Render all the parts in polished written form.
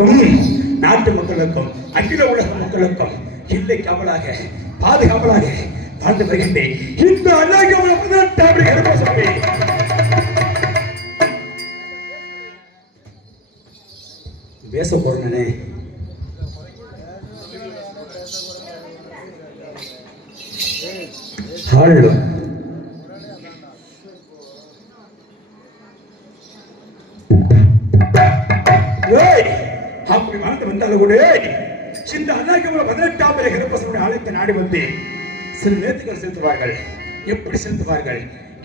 நாட்டு மக்களுக்கும் அகில உலக மக்களுக்கும் இல்லை கவலாக பாதுகாவலாக வாழ்ந்து வருகின்றேன். இந்த பேச போறேனே ஹலோ அப்படி வாழ்ந்து வந்தாலும் கூட இந்த அண்ணாக்கமல 18ஆம் கருப்பசாமி ஆலயத்தை நாடி வந்து சில நேர்த்திகள் செலுத்துவார்கள். எப்படி செலுத்துவார்கள்?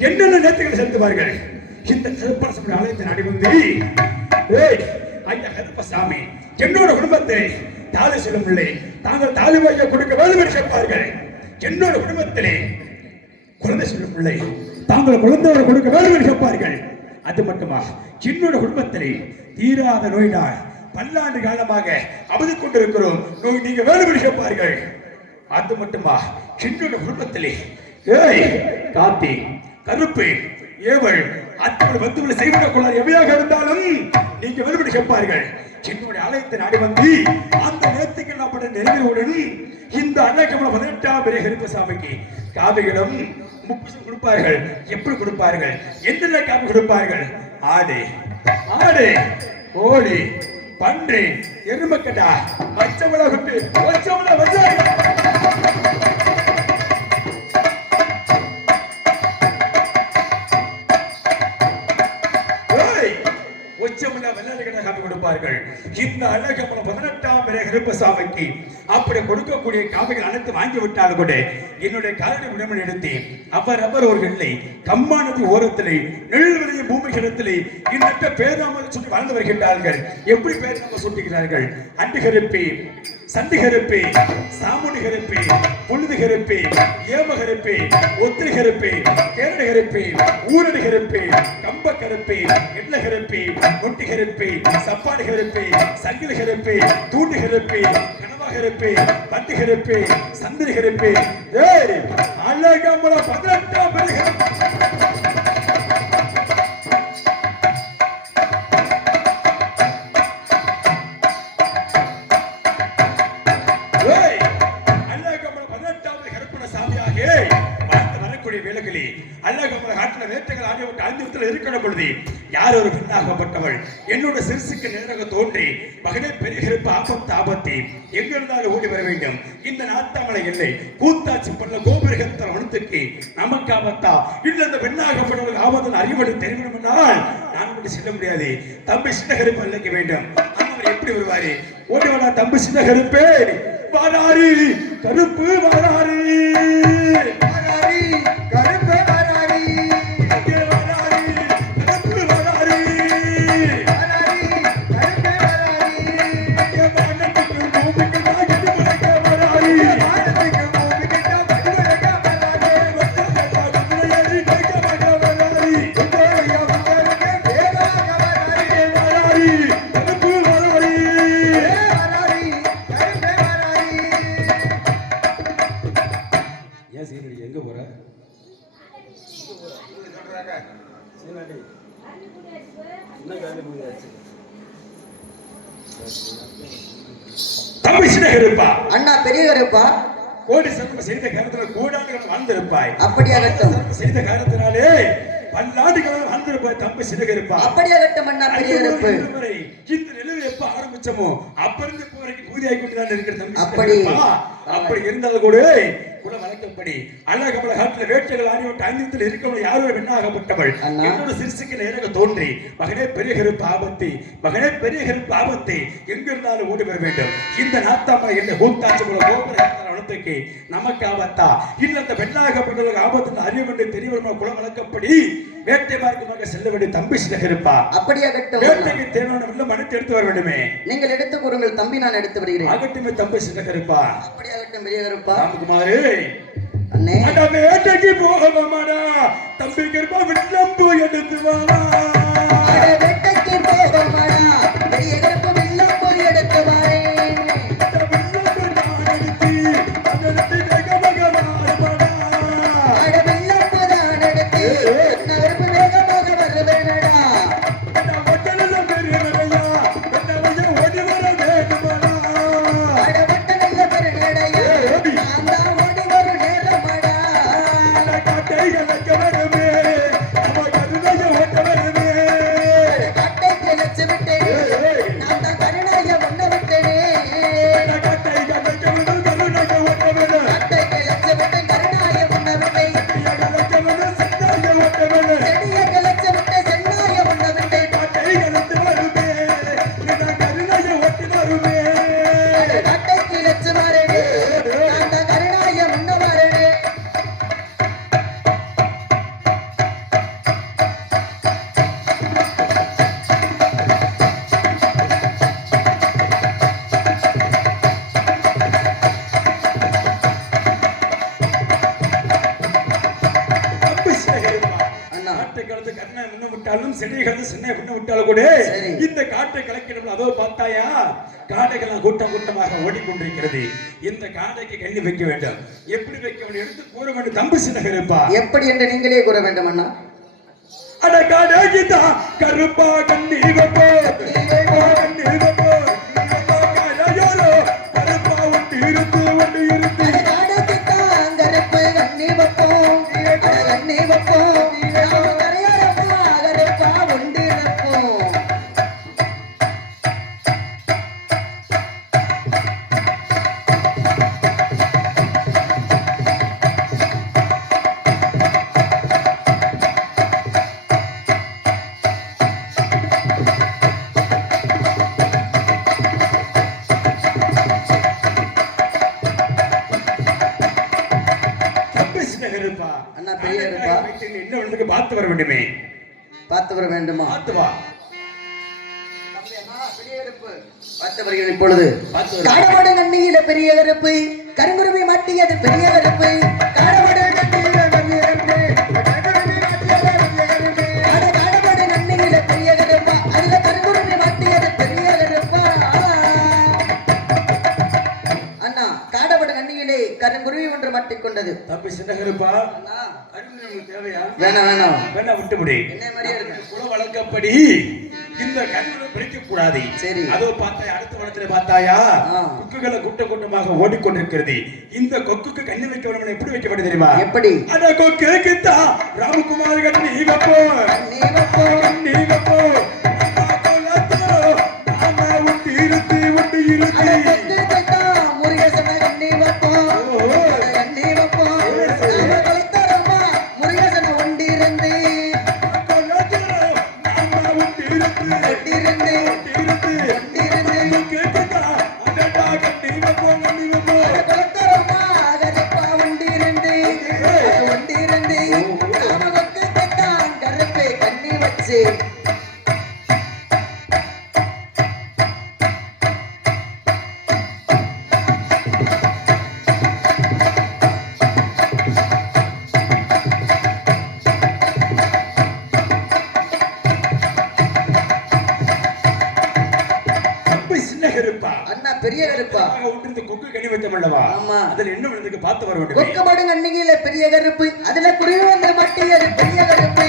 என்னென்ன நேர்த்திகள் செலுத்துவார்கள்? இந்த கருப்பசாமி ஆலயத்தை நாடி வந்து ஐயா கருப்பசாமி என்னோட குடும்பத்தை தாலி சொல்லும் பிள்ளை தாங்கள் தாலி வைக்க கொடுக்க வேண்டும் என்று கேட்பார்கள். என்னோட குடும்பத்திலே குழந்தை சொல்லும் பிள்ளை தாங்கள் குழந்தையோட கொடுக்க வேண்டும் என்று கேட்பார்கள். அது மட்டுமா என்னோட குடும்பத்திலே தீராத நோயினால் பல்லாண்டு காலமாக அவதி கொண்டிருக்கிறோம் நோய் நீங்க வேலை கேட்பார்கள். அது மட்டுமா என்னோட குடும்பத்திலே காத்தி கருப்பு ஏவல் அத்தோடு பந்துகளை செய்வன கொள்ளார் எவையாக இருந்தாலும் நீங்க வேலை கேட்பார்கள். என்னுடைய ஆலயத்தை நாடி வந்து அந்த நேர்த்திக்கப்பட்ட நிறைவுடன் இந்த அண்ணாக்கமல 18ஆம் கருப்பசாமிக்கு காவியிடம் முப்பசம் கொடுப்பார்கள். எப்படி கொடுப்பார்கள்? என்னென்ன காவி கொடுப்பார்கள்? ஆடு ஆடு கோழி பன்றி எருமக்கடா பச்சைமலை விட்டு பச்சைமலை வச்சாங்க. கொடுப்பார்கள். இந்த அழகமல 18ஆம் கருப்பசாமிக்கு அப்படி கொடுக்கக்கூடிய காவிகள் அனைத்து வாங்கி விட்டாலும் கூட என்னுடைய காலடி உடம்பை எடுத்து அவர் ஒருகளை கம்மானது ஓரத்திலே நெல்வெளிய பூமிகளத்திலே இன்னத்த பேதாமல் சுற்றி வாழ்ந்து வருகின்றார்கள். எப்படி பேதாமல் சுட்டுகிறார்கள்? அண்டு கருப்பி சண்டி கருப்பி சாமுடி கருப்பி புழுது கருப்பி ஏம கருப்பி ஒத்திரி கருப்பி கேரடி கருப்பி ஊரடி கருப்பி கம்ப கருப்பி எண்ண கருப்பி நொட்டி கருப்பி சப்பாடி கருப்பி சங்கிலி கருப்பி தூண்டி கருப்பி கனவா கருப்பி பட்டி கருப்பி சந்திரி கருப்பி அழகமல 18ஆம் யார் ஒரு பெண்ணாகப்பட்டவள் என்னோட சிறுசுக்கு நேராக தோன்றி மகனே பெரிய கருப்பு ஆபத்து ஆபத்தி எங்கிருந்தாலும் ஓடி வர வேண்டும். இந்த நாத்தாமலை இல்லை கூத்தாச்சி பண்ண கோபுரகத்தர வனத்துக்கு நமக்கு ஆபத்தா இல்ல இந்த பெண்ணாகப்பட்டவர்கள் ஆபத்தின் அறிவுரை தெரிவிடும் என்றால் நான் கூட செல்ல முடியாது. தம்பி சின்ன கருப்பு அழைக்க வேண்டும். அவர் எப்படி வருவாரு? ஓடி வாடா தம்பி சின்ன கருப்பே வாராரி கருப்பு வாராரி வாராரி கருப்பு அண்ணா பெரிய கருப்பா கோடி சர்வ செய்த காரணத்தினால் கோடாண்டுகள் வாழ்ந்திருப்பாய். அப்படியாகட்டும். செய்த காரணத்தினாலே பல்லாண்டுகள் வாழ்ந்திருப்பாய் தம்பி சிறுகருப்பா. அப்படியாகட்டும் அண்ணா பெரிய கருப்பு. இந்த நிலவு எப்ப ஆரம்பிச்சமோ அப்ப இருந்து இப்போ வரைக்கும் பூதியாகி கொண்டுதான் இருக்கிற தம்பி அப்படி இருந்தாலும் கூட குல வழக்கப்படி அழகமல காட்டில வேட்டைகள் ஆடிவிட்டு ஐந்தியத்தில் இருக்கவள் யாரோ பெண்ணாகப்பட்டவள் என்னோட சிறுசுக்கு நேராக தோன்றி மகனே பெரிய கருப்பு ஆபத்து மகனே பெரிய கருப்பு ஆபத்து எங்கிருந்தாலும் ஓடி வர வேண்டும். இந்த நாத்தாமலை என்ன கூத்தாச்சு போல கோபுரத்துக்கு நமக்கு ஆபத்தா இல்ல அந்த பெண்ணாகப்பட்டவர்களுக்கு ஆபத்து அறிய வேண்டும் தெரிய வருமா குல வழக்கப்படி வேட்டை மார்க்கமாக செல்ல வேண்டிய தம்பி சிறுகருப்பா. அப்படியாகட்டும். வேட்டைக்கு தேவையான வெள்ள மனத்தை எடுத்து வர வேண்டுமே. நீங்கள் எடுத்து கூறுங்கள் தம்பி நான் எடுத்து வருகிறேன். ஆகட்டுமே தம்பி சிறுகருப்பா. அப்படியாகட்டும் பெரிய கருப்பா. ராமகுமாரே அண்ணே அட வேட்டைக்கு போகமாடா தம்பி கருப்பா வில்லம்பு எடுத்து வாடா. அட வேட்டைக்கு போகமாடா பெரிய கருப்பா வில்லம்பு எடுத்து வாரே. ஓடி வர வருமே காட்டைக்கு லட்சுமாரனே அந்த கருணாய முன்னவரனே கூட சரி. இந்த காட்டை கலக்கணும். அதோ பார்த்தாயா காடைகள் கூட்டம் கூட்டமாக ஓடிக்கொண்டிருக்கிறது. இந்த காடைக்கு கண்ணி வைக்க வேண்டும். எப்படி வைக்க வேண்டும் எடுத்து கூற வேண்டும். தம்பு சின்னகருப்பா எப்படி என்று நீங்களே கூற வேண்டும் அண்ணா. அட காடை கீதா கருப்பா கண்ணி வைப்போ கண்ணி வைப்போ கருப்பா ஒட்டி இருந்து ஒட்டி இருந்து காடைக்குத்தான் கருப்பு கண்ணி வைப்போம் கண்ணி வைப்போம் கரையோரமா கருப்பா உண்டு வைப்போம். அண்ணா பெரிய கருப்பா என்ன ஒன்றுக்கு பார்த்து வர வேண்டுமே. பார்த்து வர வேண்டுமா? பார்த்து வா. பார்த்து வருகிறேன் இப்பொழுது. பார்த்து வா. காடமாடு கண்ணியில பெரிய கருப்பு கருங்குருவி மாட்டியது பெரிய கருப்பு காடமாடு கண்ணியில பெரிய கருப்பு காடமாடு கண்ணியில பெரிய கருப்பா அதுல கருங்குருவி மாட்டியது பெரிய கருப்பா. அண்ணா காடமாடு கண்ணியிலே கருங்குருவி ஒன்று மாட்டிக்கொண்டது. தம்பி சின்னகருப்பா அண்ணா அறிவு நமக்கு தேவையா? வேணாம் வேணாம் வேணா விட்டு முடி. என்ன மாதிரியே இருக்கு. குல வழக்கப்படி இந்த கருவிகளை பிரிக்க கூடாது. சரி. அதோ பார்த்தாயா அடுத்த வனத்துல பார்த்தாயா ஆ. கொக்குகளை கூட்ட கூட்டமாக ஓடிக்கொண்டிருக்கிறது. இந்த கொக்குக்கு கண்ணி வைக்க வேண்டும். எப்படி வைக்க வேண்டும் தெரியுமா? எப்படி? அட கொக்கு கித்தா ராமகுமார் கண்ணி வைப்போ கண்ணி வைப்போம். கண்ணி வைப்போ நாம விட்டு இருத்து விட்டு இருத்து அட கொக்குக்குத்தான் முருகேசனை கண்ணி வைப்போம் கண்ணி வைப்போம். நாம கொலைத்தரமா முருகேசனை ஒண்டிருந்து நாம விட்டு இருத்து ஒண்டிருந்து கொலைத்தரமா கருப்பா ஒண்டிருந்து ஒண்டிருந்து நாம கொக்குக்குத்தான் கருப்பை கண்ணி வச்சு அண்ணா பெரிய கருப்பா கொக்கு கனி வைத்தம் அல்லவா? ஆமா. அதில் என்ன விழுந்துக்கு பார்த்து வர வேண்டும். கொக்கபாடு கண்ணியில பெரிய கருப்பு அதுல குருவி வந்து மட்டியது பெரிய கருப்பு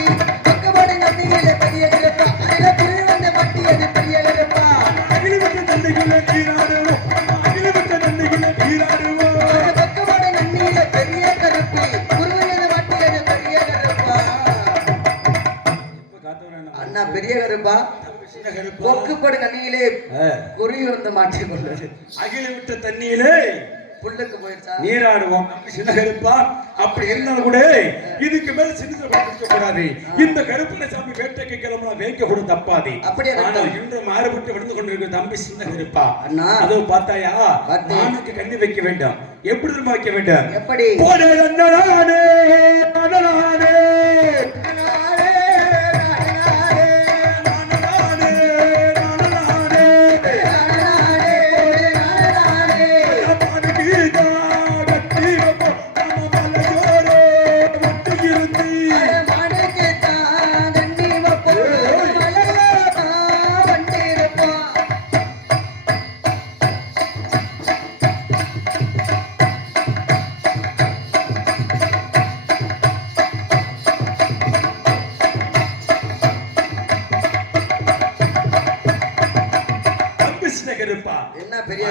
கொக்கபாடு கண்ணியில பெரிய கருப்பா அதுல குருவி வந்து மட்டியது பெரிய கருப்பா. அகிலவிட்ட தந்தைகளை நீராடுவோம் அகிலவிட்ட தந்தைகளை நீராடுவோம். கொக்கபாடு கண்ணியில பெரிய கருப்பு குருவி வந்து மட்டியது பெரிய கருப்பா. அண்ணா பெரிய கருப்பா கொக்குபாடு கண்ணியிலே குருவி வந்து மாட்டிக்கொண்டது. அகிலவிட்ட தண்ணியிலே புல்லுக்கு போயிடுச்சா? நீராடுவோம். சின்னகருப்பா அப்படி இருந்தாலும் கூட இதுக்கு மேல சின்னதை கூடாது. இந்த கருப்பனை சாமி வேட்டைக்கு கிளம்பலாம் வேக்க கூட தப்பாது. அப்படியே ஆனால் இன்று மாறுபட்டு விழுந்து கொண்டிருக்கிற தம்பி சின்னகருப்பா அண்ணா அதோ பார்த்தாயா பார்த்தேன். நானுக்கு கண்ணி வைக்க வேண்டும். எப்படி தெரியுமா வைக்க வேண்டும்? எப்படி? போடே அண்ணனானே அண்ணனானே என்ன பெரிய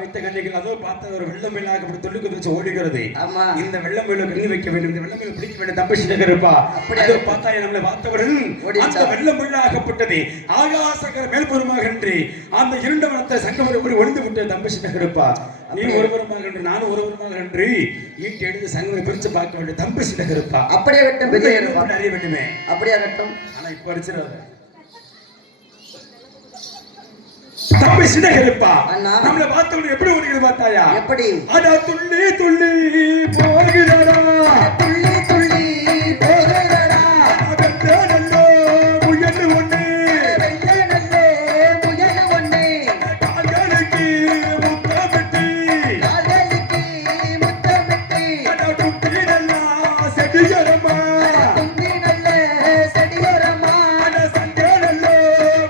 வைத்த கண்ணிகள் அதோ பார்த்த ஒரு வெள்ளம் வெள்ளாக தொல்லுக்கு வச்சு ஓடுகிறது. ஆமா. இந்த வெள்ளம் வெள்ள கண்ணி வைக்க வேண்டும். இந்த வெள்ளம் வெள்ள பிடிக்க வேண்டும். தம்பி சின்னகருப்பா அதோ பார்த்தா நம்மளை பார்த்தவுடன் அந்த வெள்ளம் வெள்ளாகப்பட்டது ஆகாசகர மேல்புறமாக என்று அந்த இருண்ட வனத்தை சங்கமரை ஒரு ஒளிந்து விட்டது. தம்பி சின்னகருப்பா நீ ஒருபுறமாக என்று நானும் ஒருபுறமாக என்று ஈட்டு எடுத்து சங்கமரை பிரிச்சு பார்க்க வேண்டும். தம்பி சின்னகருப்பா அப்படியே விட்டும் பெரிய அறிய வேண்டுமே. அப்படியே கட்டும். ஆனா இப்ப அடிச்சிடாத தம்பி சின்னகிருப்பா அண்ணா. நம்மள பார்த்தவங்க எப்படி உனக்கு பார்த்தாயா எப்படி அட துள்ளி துள்ளி போகிறடா துள்ளி துள்ளி போகிறடா அதே நல்ல முயல் ஒண்ணு வெள்ளை நல்லே முயல் ஒண்ணு கால்களுக்கு முத்தமிட்டு காதலிக்கு முத்தமிட்டு அட குட்டி நல்லா செடியரமா குந்தி நல்ல செடியோரமா அட சங்கே நல்ல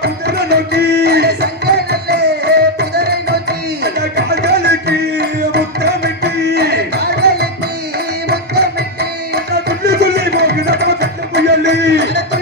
குதிரை நோக்கி சங்க நல்லே குதிரை நோக்கி அட கால்களுக்கு முத்தமிட்டு காதலிக்கு முத்தமிட்டு அட துள்ளி துள்ளி போகிறடா கட்ட முயல் அட